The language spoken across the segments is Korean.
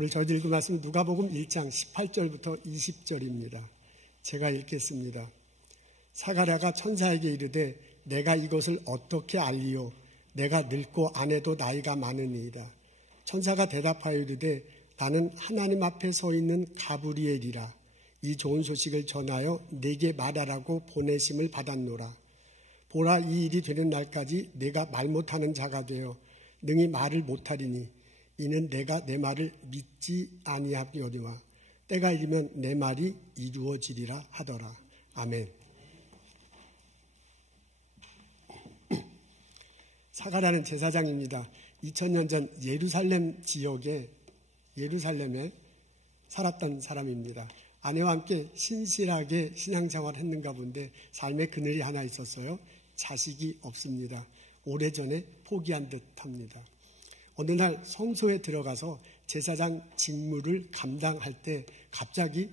오늘 저희들 읽은 말씀은 누가복음 1장 18절부터 20절입니다. 제가 읽겠습니다. 사가랴가 천사에게 이르되 내가 이것을 어떻게 알리요? 내가 늙고 아내도 나이가 많으니이다. 천사가 대답하여 이르되 나는 하나님 앞에 서 있는 가브리엘이라. 이 좋은 소식을 전하여 내게 말하라고 보내심을 받았노라. 보라, 이 일이 되는 날까지 내가 말 못하는 자가 되어 능히 말을 못하리니 이는 내가 내 말을 믿지 아니하려니와 때가 이르면 내 말이 이루어지리라 하더라. 아멘. 사가랴는 제사장입니다. 2000년 전 예루살렘에 살았던 사람입니다. 아내와 함께 신실하게 신앙생활을 했는가 본데 삶의 그늘이 하나 있었어요. 자식이 없습니다. 오래전에 포기한 듯합니다. 어느 날 성소에 들어가서 제사장 직무를 감당할 때 갑자기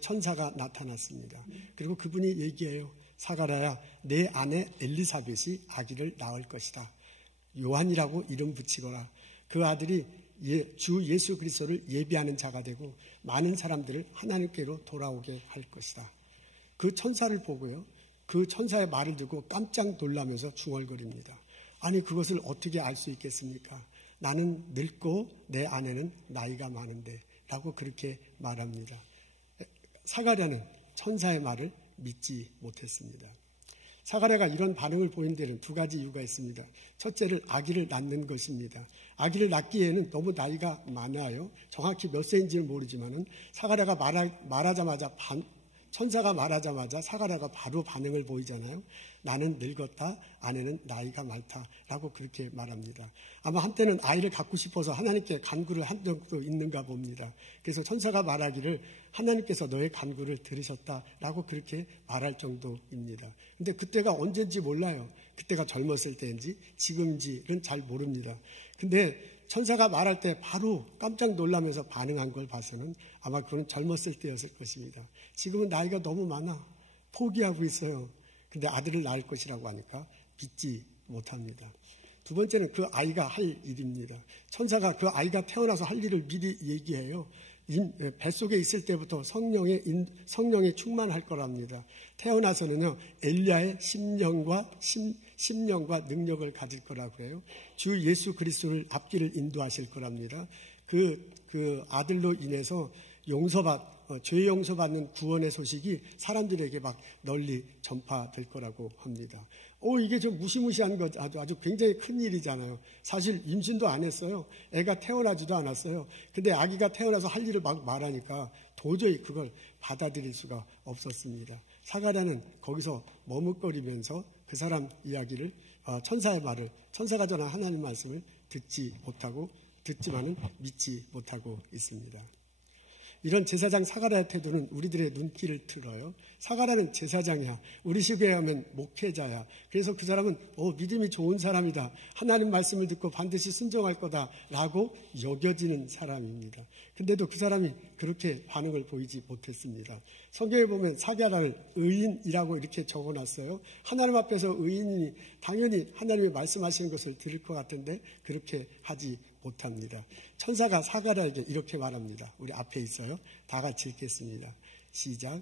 천사가 나타났습니다. 그리고 그분이 얘기해요. 사가랴야, 내 아내 엘리사벳이 아기를 낳을 것이다. 요한이라고 이름 붙이거라. 그 아들이 주 예수 그리스도를 예비하는 자가 되고 많은 사람들을 하나님께로 돌아오게 할 것이다. 그 천사를 보고요. 그 천사의 말을 듣고 깜짝 놀라면서 중얼거립니다. 아니, 그것을 어떻게 알 수 있겠습니까? 나는 늙고 내 아내는 나이가 많은데 라고 그렇게 말합니다. 사가랴는 천사의 말을 믿지 못했습니다. 사가랴가 이런 반응을 보인 데는 두 가지 이유가 있습니다. 첫째는 아기를 낳는 것입니다. 아기를 낳기에는 너무 나이가 많아요. 정확히 몇 세인지는 모르지만은 사가랴가 말하자마자 천사가 말하자마자 사가랴가 바로 반응을 보이잖아요. 나는 늙었다, 아내는 나이가 많다라고 그렇게 말합니다. 아마 한때는 아이를 갖고 싶어서 하나님께 간구를 한 적도 있는가 봅니다. 그래서 천사가 말하기를 하나님께서 너의 간구를 들으셨다라고 그렇게 말할 정도입니다. 근데 그때가 언제인지 몰라요. 그때가 젊었을 때인지 지금인지는 잘 모릅니다. 근데 천사가 말할 때 바로 깜짝 놀라면서 반응한 걸 봐서는 아마 그건 젊었을 때였을 것입니다. 지금은 나이가 너무 많아. 포기하고 있어요. 근데 아들을 낳을 것이라고 하니까 믿지 못합니다. 두 번째는 그 아이가 할 일입니다. 천사가 그 아이가 태어나서 할 일을 미리 얘기해요. 뱃속에 있을 때부터 성령에 충만할 거랍니다. 태어나서는요, 엘리야의 심령과 능력을 가질 거라고 해요. 주 예수 그리스도를 앞길을 인도하실 거랍니다. 그 아들로 인해서 죄 용서받는 구원의 소식이 사람들에게 막 널리 전파될 거라고 합니다. 이게 좀 무시무시한 것, 아주 굉장히 큰 일이잖아요. 사실 임신도 안 했어요. 애가 태어나지도 않았어요. 근데 아기가 태어나서 할 일을 막 말하니까 도저히 그걸 받아들일 수가 없었습니다. 사가랴는 거기서 머뭇거리면서 그 사람 이야기를, 천사의 말을, 천사가 전한 하나님 말씀을 듣지만은 믿지 못하고 있습니다. 이런 제사장 사가랴의 태도는 우리들의 눈길을 틀어요. 사가랴는 제사장이야. 우리 시대에 하면 목회자야. 그래서 그 사람은 믿음이 좋은 사람이다. 하나님 말씀을 듣고 반드시 순종할 거다라고 여겨지는 사람입니다. 근데도 그 사람이 그렇게 반응을 보이지 못했습니다. 성경에 보면 사가랴를 의인이라고 이렇게 적어놨어요. 하나님 앞에서 의인이 당연히 하나님이 말씀하시는 것을 들을 것 같은데 그렇게 하지 못합니다. 천사가 사가랴에게 이렇게 말합니다. 우리 앞에 있어요. 다 같이 읽겠습니다. 시작.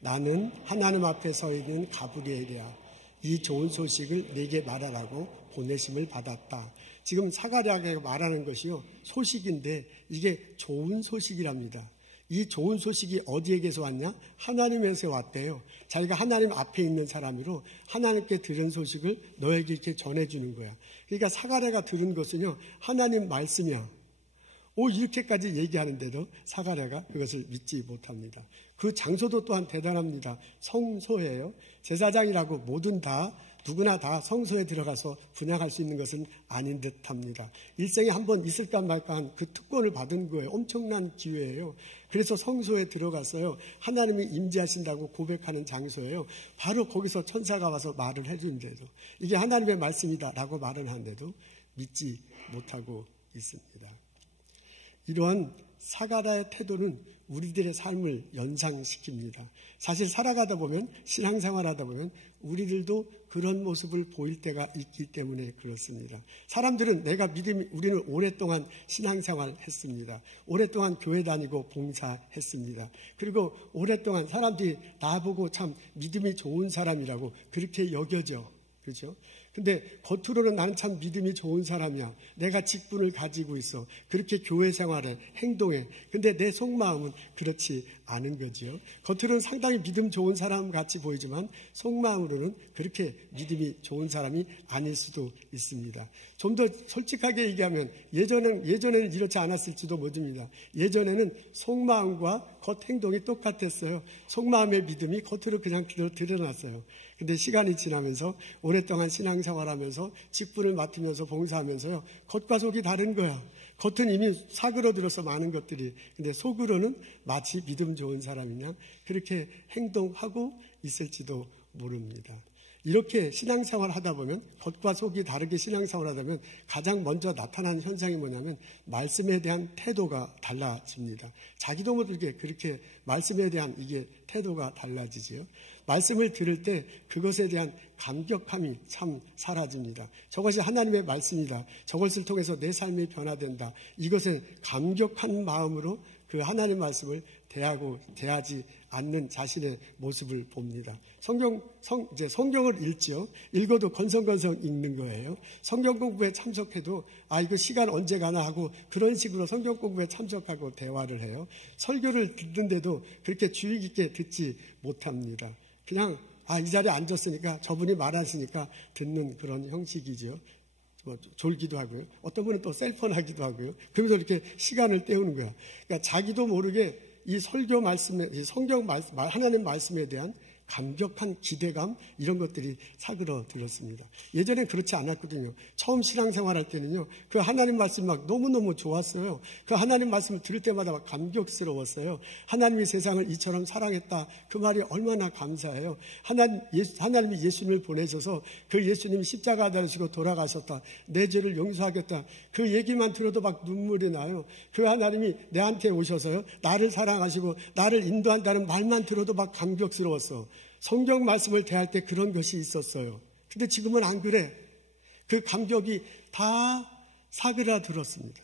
나는 하나님 앞에 서 있는 가브리엘이야. 이 좋은 소식을 내게 말하라고 보내심을 받았다. 지금 사가랴에게 말하는 것이요, 소식인데 이게 좋은 소식이랍니다. 이 좋은 소식이 어디에게서 왔냐? 하나님에서 왔대요. 자기가 하나님 앞에 있는 사람으로 하나님께 들은 소식을 너에게 이렇게 전해주는 거야. 그러니까 사가랴가 들은 것은요, 하나님 말씀이야. 이렇게까지 얘기하는데도 사가랴가 그것을 믿지 못합니다. 그 장소도 또한 대단합니다. 성소예요. 제사장이라고 누구나 다 성소에 들어가서 분향할 수 있는 것은 아닌 듯합니다. 일생에 한 번 있을까 말까 한 그 특권을 받은 거예요. 엄청난 기회예요. 그래서 성소에 들어갔어요. 하나님이 임재하신다고 고백하는 장소예요. 바로 거기서 천사가 와서 말을 해주는데도 이게 하나님의 말씀이다라고 말을 하는데도 믿지 못하고 있습니다. 이러한 사가랴의 태도는 우리들의 삶을 연상시킵니다. 사실 살아가다 보면, 신앙생활하다 보면 우리들도 그런 모습을 보일 때가 있기 때문에 그렇습니다. 사람들은 우리는 오랫동안 신앙생활 했습니다. 오랫동안 교회 다니고 봉사했습니다. 그리고 오랫동안 사람들이 나보고 참 믿음이 좋은 사람이라고 그렇게 여겨져. 그렇죠? 근데 겉으로는 나는 참 믿음이 좋은 사람이야. 내가 직분을 가지고 있어. 그렇게 교회 생활에, 행동해. 근데 내 속마음은 그렇지 않은 거지요. 겉으로는 상당히 믿음 좋은 사람 같이 보이지만 속마음으로는 그렇게 믿음이 좋은 사람이 아닐 수도 있습니다. 좀 더 솔직하게 얘기하면 예전에는 이렇지 않았을지도 모릅니다. 예전에는 속마음과 겉 행동이 똑같았어요. 속마음의 믿음이 겉으로 그냥 드러났어요. 근데 시간이 지나면서 오랫동안 신앙생활하면서 직분을 맡으면서 봉사하면서요, 겉과 속이 다른 거야. 겉은 이미 사그러들어서 많은 것들이, 근데 속으로는 마치 믿음 좋은 사람이냐 그렇게 행동하고 있을지도 모릅니다. 이렇게 신앙생활 하다 보면, 겉과 속이 다르게 신앙생활 하다 보면 가장 먼저 나타나는 현상이 뭐냐면 말씀에 대한 태도가 달라집니다. 자기도 모르게 그렇게 말씀에 대한 이게 태도가 달라지지요. 말씀을 들을 때 그것에 대한 감격함이 참 사라집니다. 저것이 하나님의 말씀이다. 저것을 통해서 내 삶이 변화된다. 이것은 감격한 마음으로 그 하나님 말씀을 대하지 않는 자신의 모습을 봅니다. 성경을 읽지요. 읽어도 건성건성 읽는 거예요. 성경 공부에 참석해도 이거 시간 언제 가나 하고 그런 식으로 성경 공부에 참석하고 대화를 해요. 설교를 듣는데도 그렇게 주의 깊게 듣지 못합니다. 그냥 이 자리에 앉았으니까 저분이 말하시니까 듣는 그런 형식이죠. 졸기도 하고요. 어떤 분은 또 셀폰 하기도 하고요. 그러면서 이렇게 시간을 때우는 거야. 그러니까 자기도 모르게 이 설교 말씀에, 이 성경 말씀, 하나님 말씀에 대한 감격한 기대감, 이런 것들이 사그러들었습니다. 예전엔 그렇지 않았거든요. 처음 신앙생활할 때는요, 그 하나님 말씀 막 너무너무 좋았어요. 그 하나님 말씀을 들을 때마다 막 감격스러웠어요. 하나님이 세상을 이처럼 사랑했다, 그 말이 얼마나 감사해요. 하나님이 예수님을 보내셔서 그 예수님이 십자가 달리시고 돌아가셨다, 내 죄를 용서하겠다, 그 얘기만 들어도 막 눈물이 나요. 그 하나님이 내한테 오셔서요, 나를 사랑하시고 나를 인도한다는 말만 들어도 막 감격스러웠어. 성경 말씀을 대할 때 그런 것이 있었어요. 근데 지금은 안 그래. 그 감격이 다 사그라들었습니다.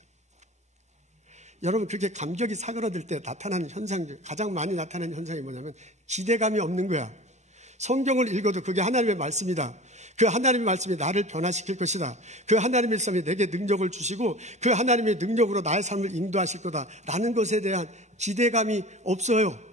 여러분, 그렇게 감격이 사그라들 때 나타나는 현상, 가장 많이 나타나는 현상이 뭐냐면 기대감이 없는 거야. 성경을 읽어도 그게 하나님의 말씀이다. 그 하나님의 말씀이 나를 변화시킬 것이다. 그 하나님의 말씀이 내게 능력을 주시고 그 하나님의 능력으로 나의 삶을 인도하실 거다 라는 것에 대한 기대감이 없어요.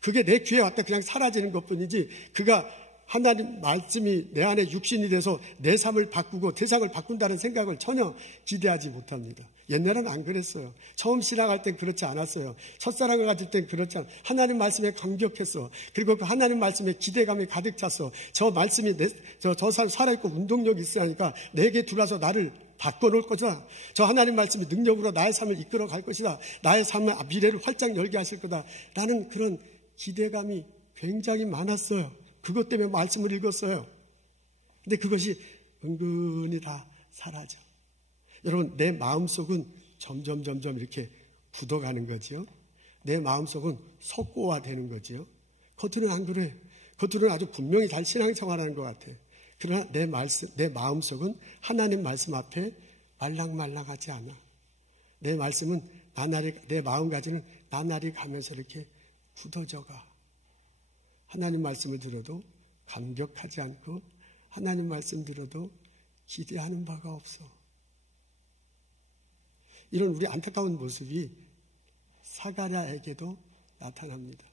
그게 내 귀에 왔다 그냥 사라지는 것뿐이지, 그가 하나님 말씀이 내 안에 육신이 돼서 내 삶을 바꾸고 세상을 바꾼다는 생각을 전혀 기대하지 못합니다. 옛날엔 안 그랬어요. 처음 신앙할 땐 그렇지 않았어요. 첫사랑을 가질 땐 그렇지 않았어요. 하나님 말씀에 감격했어. 그리고 그 하나님 말씀에 기대감이 가득 찼어. 저 말씀이 저 사람 살아있고 운동력이 있으니까 내게 들어와서 나를 바꿔놓을 거다. 저 하나님 말씀이 능력으로 나의 삶을 이끌어 갈 것이다. 나의 삶의 미래를 활짝 열게 하실 거다 라는 그런 기대감이 굉장히 많았어요. 그것 때문에 말씀을 읽었어요. 근데 그것이 은근히 다 사라져. 여러분, 내 마음속은 점점 이렇게 굳어가는 거죠. 내 마음속은 석고화되는 거죠. 겉으로는 안 그래. 겉으로는 아주 분명히 잘 신앙생활하는 것 같아. 그러나 내 마음속은 하나님 말씀 앞에 말랑말랑하지 않아. 내 말씀은 내 마음가짐은 나날이 가면서 이렇게 굳어져가. 하나님 말씀을 들어도 감격하지 않고 하나님 말씀 들어도 기대하는 바가 없어. 이런 우리 안타까운 모습이 사가랴에게도 나타납니다.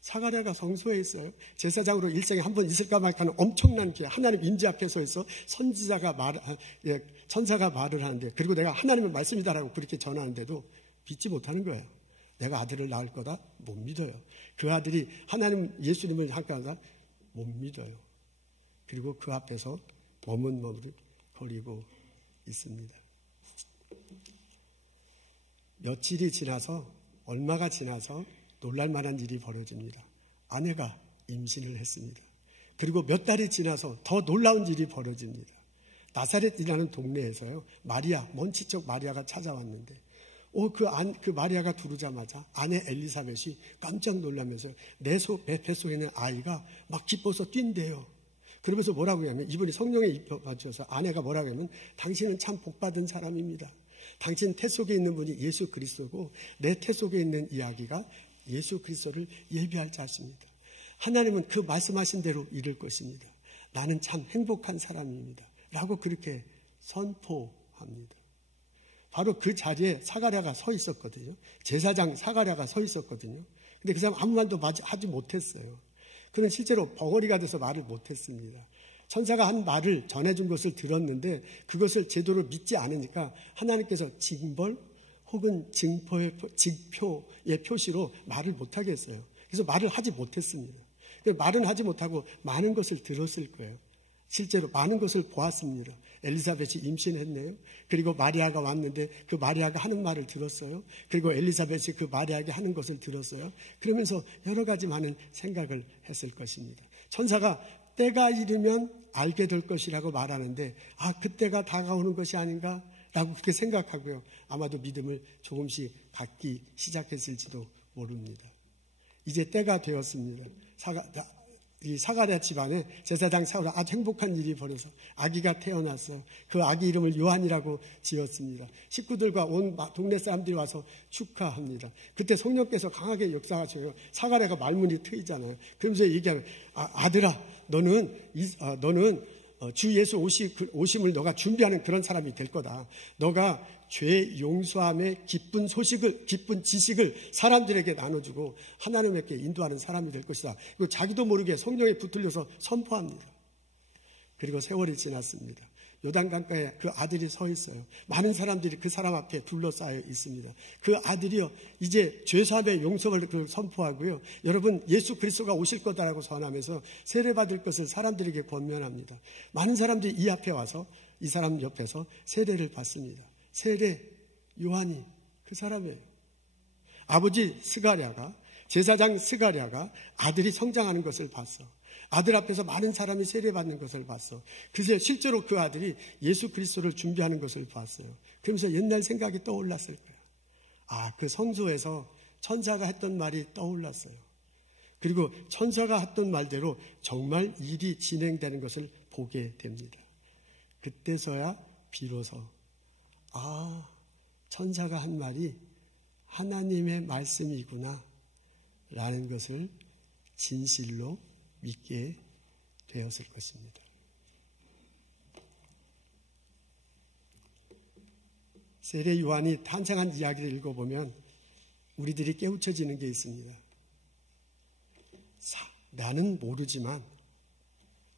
사가랴가 성소에 있어요. 제사장으로 일생에 한 번 있을까 말까 하는 엄청난 기회, 하나님 임재 앞에 서 있어 천사가 말을 하는데, 그리고 내가 하나님의 말씀이다라고 그렇게 전하는데도 믿지 못하는 거예요. 내가 아들을 낳을 거다? 못 믿어요. 그 아들이 하나님 예수님을 함께하다? 못 믿어요. 그리고 그 앞에서 머뭇거리고 있습니다. 며칠이 지나서, 얼마가 지나서 놀랄만한 일이 벌어집니다. 아내가 임신을 했습니다. 그리고 몇 달이 지나서 더 놀라운 일이 벌어집니다. 나사렛이라는 동네에서요, 먼 지쪽 마리아가 찾아왔는데 그 마리아가 들어오자마자 아내 엘리사벳이 깜짝 놀라면서 내 뱃속에 있는 아이가 막 기뻐서 뛴대요. 그러면서 뭐라고 하냐면, 이분이 성령에 입혀 맞춰서 아내가 뭐라고 하냐면, 당신은 참 복받은 사람입니다. 당신 태 속에 있는 분이 예수 그리스도고 내 태 속에 있는 이야기가 예수 그리스도를 예비할 자십니다. 하나님은 그 말씀하신 대로 이룰 것입니다. 나는 참 행복한 사람입니다. 라고 그렇게 선포합니다. 바로 그 자리에 사가랴가 서 있었거든요. 제사장 사가랴가 서 있었거든요. 근데 그 사람 아무 말도 하지 못했어요. 그는 실제로 벙어리가 돼서 말을 못했습니다. 천사가 한 말을 전해준 것을 들었는데 그것을 제대로 믿지 않으니까 하나님께서 징벌 혹은 징표의 표시로 말을 못하게 했어요. 그래서 말을 하지 못했습니다. 말은 하지 못하고 많은 것을 들었을 거예요. 실제로 많은 것을 보았습니다. 엘리사벳이 임신했네요. 그리고 마리아가 왔는데 그 마리아가 하는 말을 들었어요. 그리고 엘리사벳이 그 마리아에게 하는 것을 들었어요. 그러면서 여러 가지 많은 생각을 했을 것입니다. 천사가 때가 이르면 알게 될 것이라고 말하는데, 그때가 다가오는 것이 아닌가? 라고 그렇게 생각하고요. 아마도 믿음을 조금씩 갖기 시작했을지도 모릅니다. 이제 때가 되었습니다. 이 사가랴 집안에 제사장 사울은 아주 행복한 일이 벌어서 아기가 태어났어요. 그 아기 이름을 요한이라고 지었습니다. 식구들과 온 동네 사람들이 와서 축하합니다. 그때 성령께서 강하게 역사하셔요. 사가랴가 말문이 트이잖아요. 그러면서 얘기하면, 아들아, 너는 주 예수 오심을 너가 준비하는 그런 사람이 될 거다. 너가 죄 용서함의 기쁜 지식을 사람들에게 나눠주고 하나님께 인도하는 사람이 될 것이다. 그리고 자기도 모르게 성령에 붙들려서 선포합니다. 그리고 세월이 지났습니다. 요단강가에 그 아들이 서 있어요. 많은 사람들이 그 사람 앞에 둘러싸여 있습니다. 그 아들이요, 이제 죄사함의 용서를 선포하고요, 여러분 예수 그리스도가 오실 거다라고 선하면서 세례받을 것을 사람들에게 권면합니다. 많은 사람들이 이 앞에 와서 이 사람 옆에서 세례를 받습니다. 세례 요한이 그 사람이에요. 아버지 스가랴가, 제사장 스가랴가 아들이 성장하는 것을 봤어. 아들 앞에서 많은 사람이 세례받는 것을 봤어. 그래서 실제로 그 아들이 예수 그리스도를 준비하는 것을 봤어요. 그러면서 옛날 생각이 떠올랐을 거예요. 그 성소에서 천사가 했던 말이 떠올랐어요. 그리고 천사가 했던 말대로 정말 일이 진행되는 것을 보게 됩니다. 그때서야 비로소 천사가 한 말이 하나님의 말씀이구나 라는 것을 진실로 믿게 되었을 것입니다. 세례 요한이 탄생한 이야기를 읽어보면 우리들이 깨우쳐지는 게 있습니다. 나는 모르지만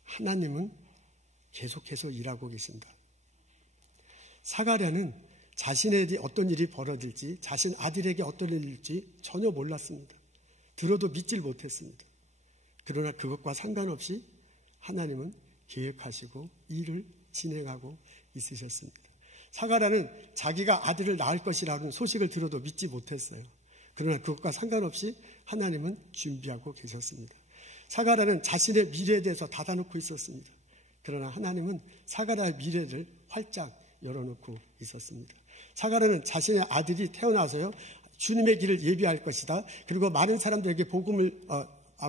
하나님은 계속해서 일하고 계신다. 사가랴는 자신에게 어떤 일이 벌어질지, 자신 아들에게 어떤 일일지 전혀 몰랐습니다. 들어도 믿질 못했습니다. 그러나 그것과 상관없이 하나님은 계획하시고 일을 진행하고 있으셨습니다. 사가랴는 자기가 아들을 낳을 것이라는 소식을 들어도 믿지 못했어요. 그러나 그것과 상관없이 하나님은 준비하고 계셨습니다. 사가랴는 자신의 미래에 대해서 닫아놓고 있었습니다. 그러나 하나님은 사가랴의 미래를 활짝 열어놓고 있었습니다. 사가랴는 자신의 아들이 태어나서요, 주님의 길을 예비할 것이다. 그리고 많은 사람들에게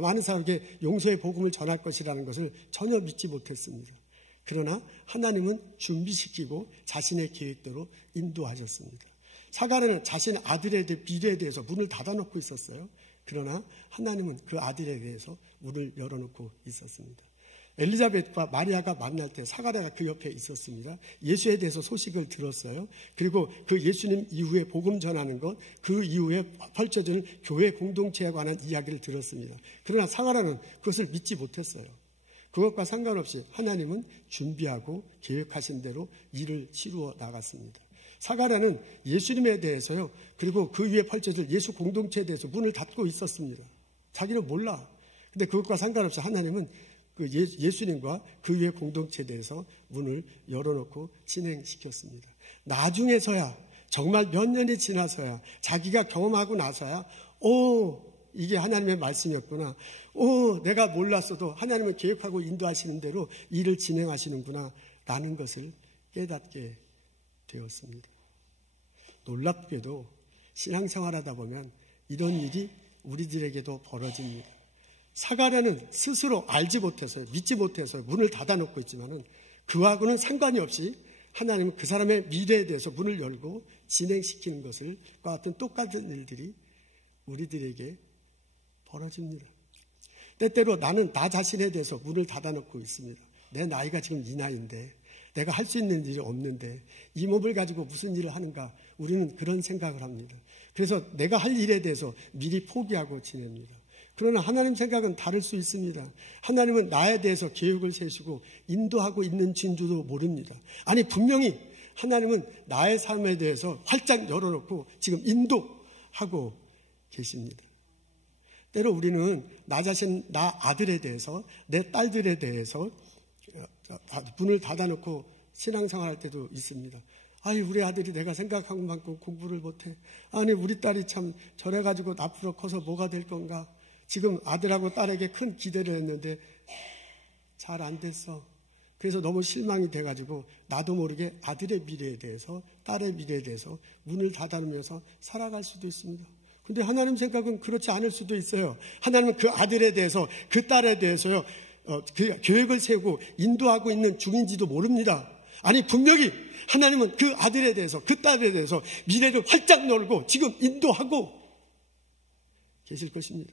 많은 사람에게 용서의 복음을 전할 것이라는 것을 전혀 믿지 못했습니다. 그러나 하나님은 준비시키고 자신의 계획대로 인도하셨습니다. 사가랴는 자신의 아들의 미래에 대해서 문을 닫아놓고 있었어요. 그러나 하나님은 그 아들에 대해서 문을 열어놓고 있었습니다. 엘리자벳과 마리아가 만날 때 사가랴가 그 옆에 있었습니다. 예수에 대해서 소식을 들었어요. 그리고 그 예수님 이후에 복음 전하는 것, 그 이후에 펼쳐지는 교회 공동체에 관한 이야기를 들었습니다. 그러나 사가랴는 그것을 믿지 못했어요. 그것과 상관없이 하나님은 준비하고 계획하신 대로 일을 치루어 나갔습니다. 사가랴는 예수님에 대해서요, 그리고 그 위에 펼쳐질 예수 공동체에 대해서 문을 닫고 있었습니다. 자기는 몰라. 근데 그것과 상관없이 하나님은 그 예수님과 그 위의 공동체에 대해서 문을 열어놓고 진행시켰습니다. 나중에서야, 정말 몇 년이 지나서야, 자기가 경험하고 나서야 이게 하나님의 말씀이었구나. 내가 몰랐어도 하나님은 계획하고 인도하시는 대로 일을 진행하시는구나 라는 것을 깨닫게 되었습니다. 놀랍게도 신앙생활하다 보면 이런 일이 우리들에게도 벌어집니다. 사가랴는 스스로 알지 못해서요, 믿지 못해서요, 문을 닫아놓고 있지만은 그와는 상관이 없이 하나님은 그 사람의 미래에 대해서 문을 열고 진행시키는 것을 같은 똑같은 일들이 우리들에게 벌어집니다. 때때로 나는 나 자신에 대해서 문을 닫아놓고 있습니다. 내 나이가 지금 이 나이인데 내가 할 수 있는 일이 없는데 이 몸을 가지고 무슨 일을 하는가, 우리는 그런 생각을 합니다. 그래서 내가 할 일에 대해서 미리 포기하고 지냅니다. 그러나 하나님 생각은 다를 수 있습니다. 하나님은 나에 대해서 계획을 세우시고 인도하고 있는 줄도 모릅니다. 아니, 분명히 하나님은 나의 삶에 대해서 활짝 열어놓고 지금 인도하고 계십니다. 때로 우리는 나 자신, 나 아들에 대해서, 내 딸들에 대해서 문을 닫아놓고 신앙생활할 때도 있습니다. 아니, 우리 아들이 내가 생각한 만큼 공부를 못해. 아니, 우리 딸이 참 저래가지고 앞으로 커서 뭐가 될 건가. 지금 아들하고 딸에게 큰 기대를 했는데 잘 안 됐어. 그래서 너무 실망이 돼가지고 나도 모르게 아들의 미래에 대해서, 딸의 미래에 대해서 문을 닫아놓으면서 살아갈 수도 있습니다. 근데 하나님 생각은 그렇지 않을 수도 있어요. 하나님은 그 아들에 대해서, 그 딸에 대해서요, 그 계획을 세우고 인도하고 있는 중인지도 모릅니다. 아니, 분명히 하나님은 그 아들에 대해서, 그 딸에 대해서 미래를 활짝 열고 지금 인도하고 계실 것입니다.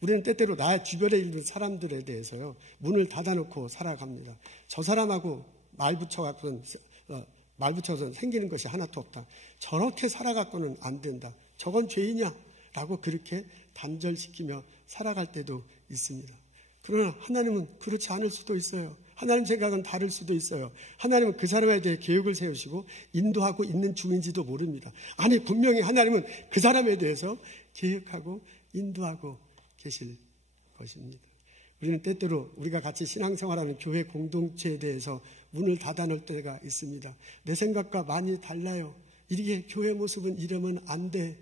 우리는 때때로 나의 주변에 있는 사람들에 대해서요, 문을 닫아놓고 살아갑니다. 저 사람하고 말 붙여서 생기는 것이 하나도 없다. 저렇게 살아갖고는 안 된다. 저건 죄이냐? 라고 그렇게 단절시키며 살아갈 때도 있습니다. 그러나 하나님은 그렇지 않을 수도 있어요. 하나님 생각은 다를 수도 있어요. 하나님은 그 사람에 대해 계획을 세우시고 인도하고 있는 중인지도 모릅니다. 아니, 분명히 하나님은 그 사람에 대해서 계획하고 인도하고 계실 것입니다. 우리는 때때로 우리가 같이 신앙생활하는 교회 공동체에 대해서 문을 닫아놓을 때가 있습니다. 내 생각과 많이 달라요. 이렇게 교회 모습은 이러면 안 돼.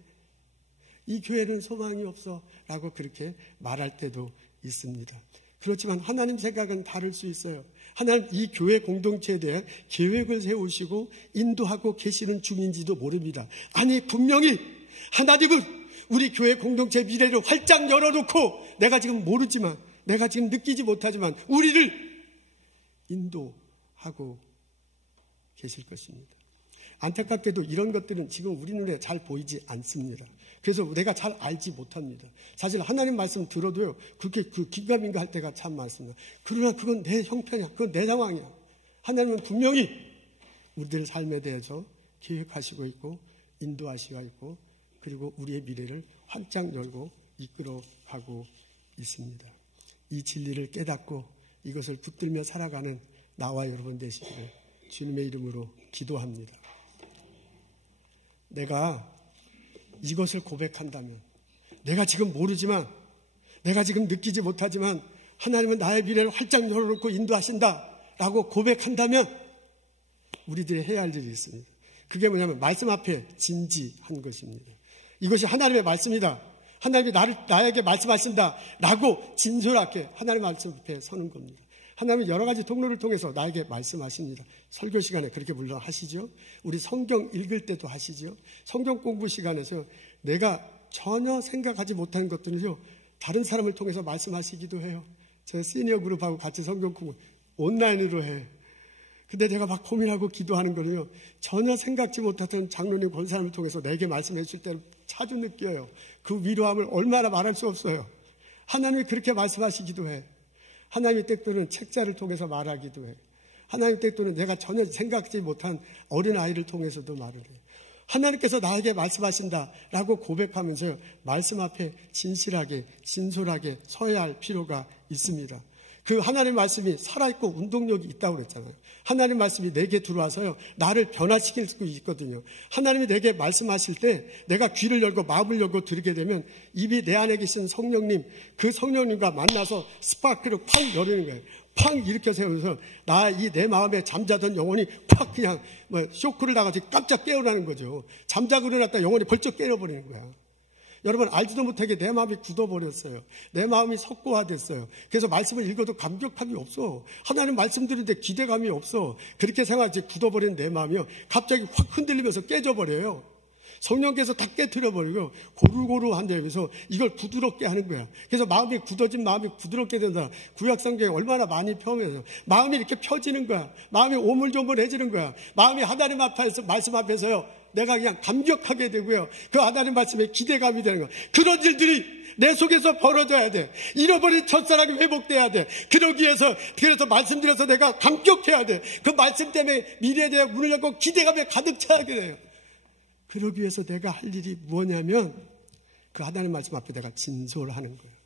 이 교회는 소망이 없어. 라고 그렇게 말할 때도 있습니다. 그렇지만 하나님 생각은 다를 수 있어요. 하나님 이 교회 공동체에 대해 계획을 세우시고 인도하고 계시는 중인지도 모릅니다. 아니, 분명히 하나님은 우리 교회 공동체 미래를 활짝 열어놓고 내가 지금 모르지만, 내가 지금 느끼지 못하지만 우리를 인도하고 계실 것입니다. 안타깝게도 이런 것들은 지금 우리 눈에 잘 보이지 않습니다. 그래서 내가 잘 알지 못합니다. 사실 하나님 말씀 들어도요, 그렇게 긴가민가 할 때가 참 많습니다. 그러나 그건 내 형편이야. 그건 내 상황이야. 하나님은 분명히 우리들 삶에 대해서 계획하시고 있고 인도하시고 있고, 그리고 우리의 미래를 활짝 열고 이끌어가고 있습니다. 이 진리를 깨닫고 이것을 붙들며 살아가는 나와 여러분 되시기를 주님의 이름으로 기도합니다. 내가 이것을 고백한다면, 내가 지금 모르지만, 내가 지금 느끼지 못하지만 하나님은 나의 미래를 활짝 열어놓고 인도하신다 라고 고백한다면 우리들이 해야 할 일이 있습니다. 그게 뭐냐면 말씀 앞에 진지한 것입니다. 이것이 하나님의 말씀이다, 하나님이 나에게 말씀하신다 라고 진솔하게 하나님의 말씀 앞에 서는 겁니다. 하나님은 여러 가지 통로를 통해서 나에게 말씀하십니다. 설교 시간에 그렇게 물론 하시죠. 우리 성경 읽을 때도 하시죠. 성경 공부 시간에서 내가 전혀 생각하지 못하는 것들은요, 다른 사람을 통해서 말씀하시기도 해요. 제 시니어 그룹하고 같이 성경 공부 온라인으로 해. 근데 내가 막 고민하고 기도하는 거는요, 전혀 생각지 못했던 장로님 권사님을 통해서 내게 말씀해 줄 때를 자주 느껴요. 그 위로함을 얼마나 말할 수 없어요. 하나님이 그렇게 말씀하시기도 해. 하나님의 때또는 책자를 통해서 말하기도 해. 하나님의 때또는 내가 전혀 생각지 못한 어린아이를 통해서도 말을 해요. 하나님께서 나에게 말씀하신다라고 고백하면서 말씀 앞에 진실하게, 진솔하게 서야 할 필요가 있습니다. 그 하나님 말씀이 살아있고 운동력이 있다고 그랬잖아요. 하나님 말씀이 내게 들어와서요, 나를 변화시킬 수 있거든요. 하나님이 내게 말씀하실 때 내가 귀를 열고 마음을 열고 들게 되면 입이 내 안에 계신 성령님, 그 성령님과 만나서 스파크를 팍 열리는 거예요. 팍 일으켜 세우면서 내 마음에 잠자던 영혼이 팍 그냥 쇼크를 당하지 깜짝 깨어나는 거죠. 잠자고 일어났다 영혼이 벌쩍 깨어버리는 거야. 여러분 알지도 못하게 내 마음이 굳어버렸어요. 내 마음이 석고화됐어요. 그래서 말씀을 읽어도 감격함이 없어. 하나님 말씀드리는데 기대감이 없어. 그렇게 생각하지 굳어버린 내 마음이요. 갑자기 확 흔들리면서 깨져버려요. 성령께서 다 깨트려버리고 고루고루한다면서 이걸 부드럽게 하는 거야. 그래서 마음이 굳어진 마음이 부드럽게 된다. 구약성경에 얼마나 많이 표현해요. 마음이 이렇게 펴지는 거야. 마음이 오물조물해지는 거야. 마음이 하나님 앞에서 말씀 앞에서요. 내가 그냥 감격하게 되고요. 그 하나님 말씀에 기대감이 되는 거야. 그런 일들이 내 속에서 벌어져야 돼. 잃어버린 첫사랑이 회복돼야 돼. 그러기 위해서 그래서 말씀드려서 내가 감격해야 돼. 그 말씀 때문에 미래에 대해 문을 열고 기대감에 가득 차게 돼요. 그러기 위해서 내가 할 일이 뭐냐면 그 하나님 말씀 앞에 내가 진솔하는 거예요.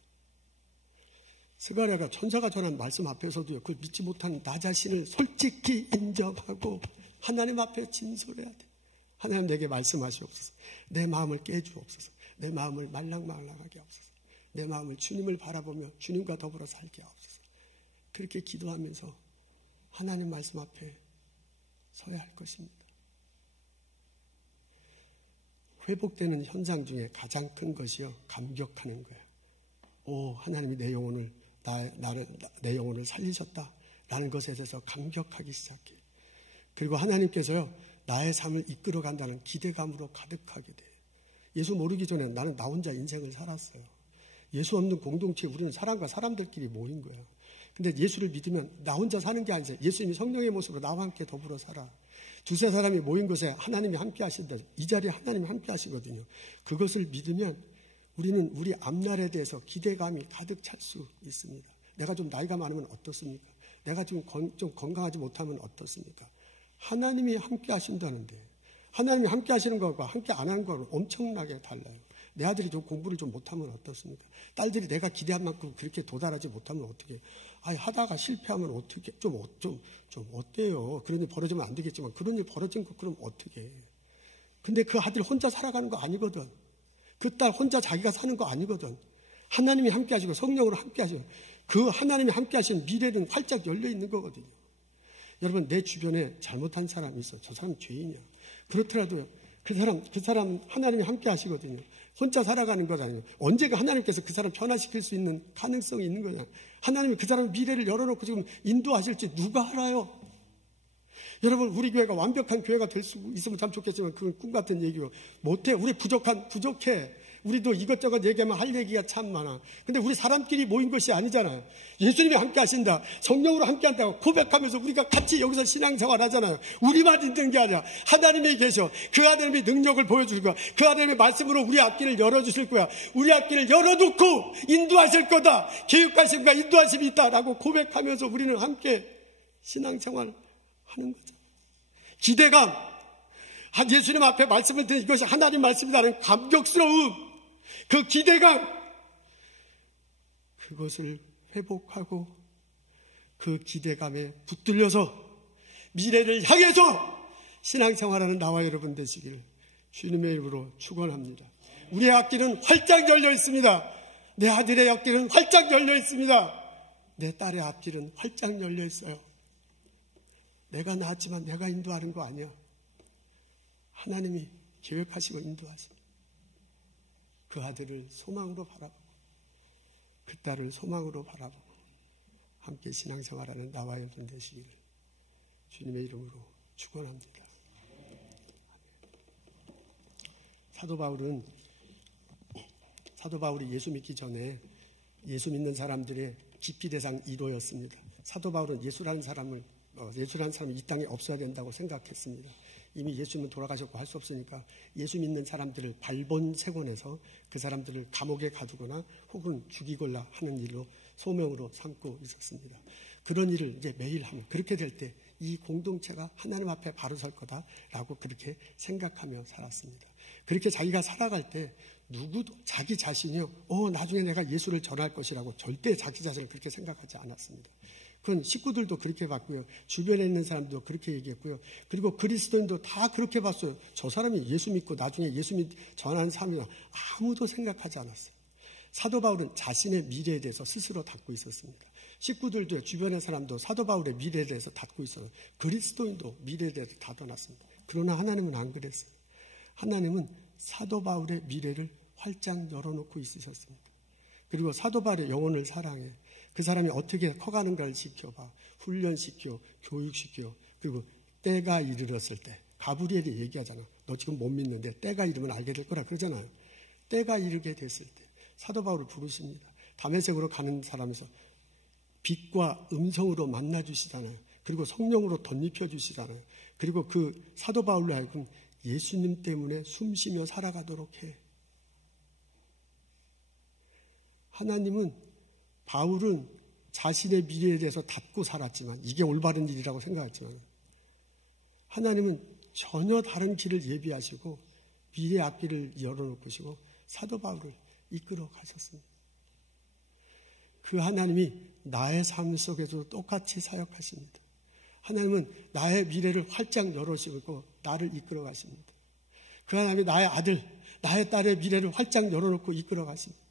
스가랴가 천사가 전한 말씀 앞에서도요. 그걸 믿지 못하는 나 자신을 솔직히 인정하고 하나님 앞에 진솔해야 돼. 하나님 내게 말씀하시옵소서. 내 마음을 깨주옵소서. 내 마음을 말랑말랑하게 하옵소서. 내 마음을 주님을 바라보며 주님과 더불어 살게 하옵소서. 그렇게 기도하면서 하나님 말씀 앞에 서야 할 것입니다. 회복되는 현상 중에 가장 큰 것이요. 감격하는 거예요. 오, 하나님이 내 영혼을 내 영혼을 살리셨다라는 것에 대해서 감격하기 시작해요. 그리고 하나님께서요. 나의 삶을 이끌어 간다는 기대감으로 가득하게 돼요. 예수 모르기 전에 나는 나 혼자 인생을 살았어요. 예수 없는 공동체에 우리는 사람과 사람들끼리 모인 거예요. 근데 예수를 믿으면 나 혼자 사는 게 아니죠. 예수님이 성령의 모습으로 나와 함께 더불어 살아. 두세 사람이 모인 곳에 하나님이 함께 하신다. 이 자리에 하나님이 함께 하시거든요. 그것을 믿으면 우리는 우리 앞날에 대해서 기대감이 가득 찰 수 있습니다. 내가 좀 나이가 많으면 어떻습니까? 내가 좀 건강하지 못하면 어떻습니까? 하나님이 함께 하신다는데 하나님이 함께 하시는 것과 함께 안 하는 것은 엄청나게 달라요. 내 아들이 좀 공부를 좀 못하면 어떻습니까? 딸들이 내가 기대한 만큼 그렇게 도달하지 못하면 어떻게? 하다가 실패하면 어떻게? 좀 어때요? 그런 일 벌어지면 안 되겠지만 그런 일 벌어진 거 그럼 어떻게? 근데 그 아들 혼자 살아가는 거 아니거든. 그 딸 혼자 자기가 사는 거 아니거든. 하나님이 함께 하시고 성령으로 함께 하시고 그 하나님이 함께 하시는 미래는 활짝 열려 있는 거거든요. 여러분 내 주변에 잘못한 사람이 있어. 저 사람 죄인이야. 그렇더라도요. 그 사람 하나님이 함께 하시거든요. 혼자 살아가는 것 아니에요. 언제가 하나님께서 그 사람 변화시킬 수 있는 가능성이 있는 거냐. 하나님이 그 사람의 미래를 열어놓고 지금 인도하실지 누가 알아요? 여러분 우리 교회가 완벽한 교회가 될 수 있으면 참 좋겠지만 그건 꿈 같은 얘기고 못해. 우리 부족해. 우리도 이것저것 얘기하면 할 얘기가 참 많아. 근데 우리 사람끼리 모인 것이 아니잖아요. 예수님이 함께 하신다. 성령으로 함께 한다고 고백하면서 우리가 같이 여기서 신앙생활 하잖아요. 우리만 있는 게 아니라 하나님이 계셔. 그 하나님이 능력을 보여줄 거야. 그 하나님의 말씀으로 우리 앞길을 열어주실 거야. 우리 앞길을 열어놓고 인도하실 거다. 계획하심과 인도하심이 있다라고 고백하면서 우리는 함께 신앙생활 하는 거죠. 기대감. 예수님 앞에 말씀을 드린 이것이 하나님 말씀이라는 감격스러움. 그 기대감. 그것을 회복하고 그 기대감에 붙들려서 미래를 향해서 신앙생활하는 나와 여러분 되시길 주님의 이름으로 축원합니다. 우리의 앞길은 활짝 열려 있습니다. 내 아들의 앞길은 활짝 열려 있습니다. 내 딸의 앞길은 활짝 열려 있어요. 내가 낳았지만 내가 인도하는 거 아니야. 하나님이 계획하시고 인도하시고 그 아들을 소망으로 바라보고 그 딸을 소망으로 바라보고 함께 신앙생활하는 나와 여러분 되시기를 주님의 이름으로 축원합니다. 사도 바울이 예수 믿기 전에 예수 믿는 사람들의 기피 대상 1호였습니다. 사도 바울은 예수라는 사람이 이 땅에 없어야 된다고 생각했습니다. 이미 예수님은 돌아가셨고 할 수 없으니까 예수 믿는 사람들을 발본색원해서 그 사람들을 감옥에 가두거나 혹은 죽이거나 하는 일로 소명으로 삼고 있었습니다. 그런 일을 이제 매일 하면 그렇게 될 때 이 공동체가 하나님 앞에 바로 설 거다라고 그렇게 생각하며 살았습니다. 그렇게 자기가 살아갈 때 누구도 자기 자신이요 나중에 내가 예수를 전할 것이라고 절대 자기 자신을 그렇게 생각하지 않았습니다. 그건 식구들도 그렇게 봤고요. 주변에 있는 사람도 그렇게 얘기했고요. 그리고 그리스도인도 다 그렇게 봤어요. 저 사람이 예수 믿고 나중에 예수 전하는 사람이다. 아무도 생각하지 않았어요. 사도 바울은 자신의 미래에 대해서 스스로 닫고 있었습니다. 식구들도 주변의 사람도 사도 바울의 미래에 대해서 닫고 있어요. 그리스도인도 미래에 대해서 닫아놨습니다. 그러나 하나님은 안 그랬어요. 하나님은 사도 바울의 미래를 활짝 열어놓고 있으셨습니다. 그리고 사도 바울의 영혼을 사랑해. 그 사람이 어떻게 커가는가를 지켜봐. 훈련시켜, 교육시켜. 그리고 때가 이르렀을 때. 가브리엘이 얘기하잖아. 너 지금 못 믿는데 때가 이르면 알게 될 거라 그러잖아요. 때가 이르게 됐을 때 사도 바울을 부르십니다. 다메섹으로 가는 사람에서 빛과 음성으로 만나주시잖아요. 그리고 성령으로 덧입혀 주시잖아요. 그리고 그 사도 바울로 하여금 예수님 때문에 숨쉬며 살아가도록 해. 하나님은 바울은 자신의 미래에 대해서 닫고 살았지만 이게 올바른 일이라고 생각했지만 하나님은 전혀 다른 길을 예비하시고 미래 앞길을 열어놓으시고 사도 바울을 이끌어 가셨습니다. 그 하나님이 나의 삶 속에도 똑같이 사역하십니다. 하나님은 나의 미래를 활짝 열어주시고 나를 이끌어 가십니다. 그 하나님이 나의 아들, 나의 딸의 미래를 활짝 열어놓고 이끌어 가십니다.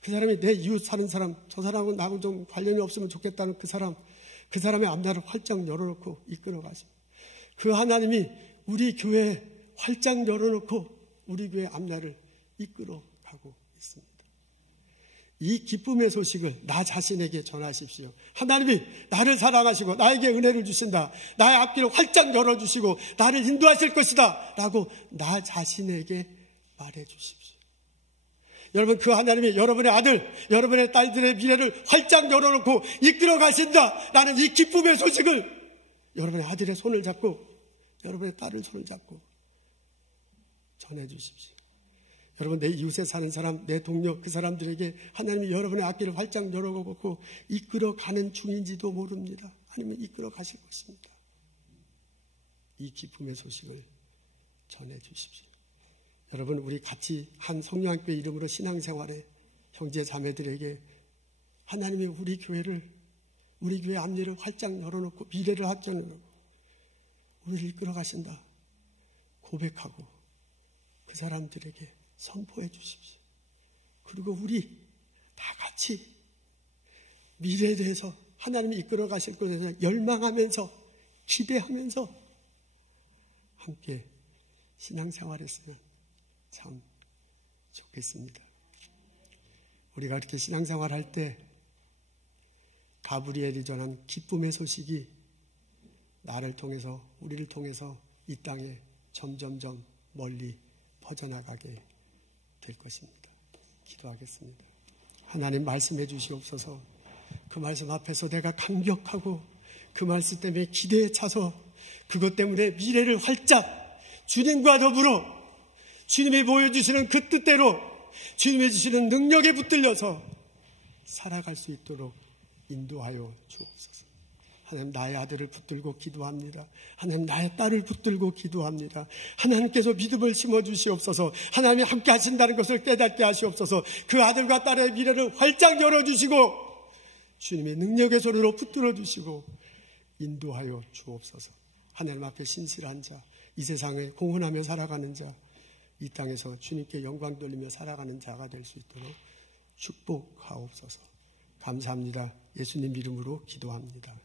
그 사람이 내 이웃 사는 사람, 저 사람은 나하고 좀 관련이 없으면 좋겠다는 그 사람의 앞날을 활짝 열어놓고 이끌어 가십니다. 그 하나님이 우리 교회에 활짝 열어놓고 우리 교회 앞날을 이끌어 가고 있습니다. 이 기쁨의 소식을 나 자신에게 전하십시오. 하나님이 나를 사랑하시고 나에게 은혜를 주신다. 나의 앞길을 활짝 열어주시고 나를 인도하실 것이다. 라고 나 자신에게 말해주십시오. 여러분, 그 하나님이 여러분의 아들, 여러분의 딸들의 미래를 활짝 열어놓고 이끌어 가신다. 라는 이 기쁨의 소식을 여러분의 아들의 손을 잡고 여러분의 딸의 손을 잡고 전해주십시오. 여러분, 내 이웃에 사는 사람, 내 동료, 그 사람들에게 하나님이 여러분의 앞길을 활짝 열어놓고 이끌어 가는 중인지도 모릅니다. 하나님은 이끌어 가실 것입니다. 이 기쁨의 소식을 전해주십시오. 여러분, 우리 같이 한 성령학교 이름으로 신앙생활에 형제 자매들에게 하나님이 우리 교회 앞일을 활짝 열어놓고 미래를 활짝 열어놓고 우리를 이끌어 가신다 고백하고 그 사람들에게 선포해 주십시오. 그리고 우리 다 같이 미래에 대해서 하나님이 이끌어 가실 것에 대해서 열망하면서 기대하면서 함께 신앙생활했으면 참 좋겠습니다. 우리가 이렇게 신앙생활할 때 가브리엘이 전한 기쁨의 소식이 나를 통해서 우리를 통해서 이 땅에 점점점 멀리 퍼져나가게 될 것입니다. 기도하겠습니다. 하나님, 말씀해 주시옵소서. 그 말씀 앞에서 내가 감격하고 그 말씀 때문에 기대에 차서 그것 때문에 미래를 활짝 주님과 더불어 주님이 보여주시는 그 뜻대로 주님이 주시는 능력에 붙들려서 살아갈 수 있도록 인도하여 주옵소서. 하나님, 나의 아들을 붙들고 기도합니다. 하나님, 나의 딸을 붙들고 기도합니다. 하나님께서 믿음을 심어주시옵소서. 하나님이 함께 하신다는 것을 깨닫게 하시옵소서. 그 아들과 딸의 미래를 활짝 열어주시고 주님의 능력의 손으로 붙들어주시고 인도하여 주옵소서. 하나님 앞에 신실한 자, 이 세상에 공헌하며 살아가는 자, 이 땅에서 주님께 영광 돌리며 살아가는 자가 될 수 있도록 축복하옵소서. 감사합니다. 예수님 이름으로 기도합니다.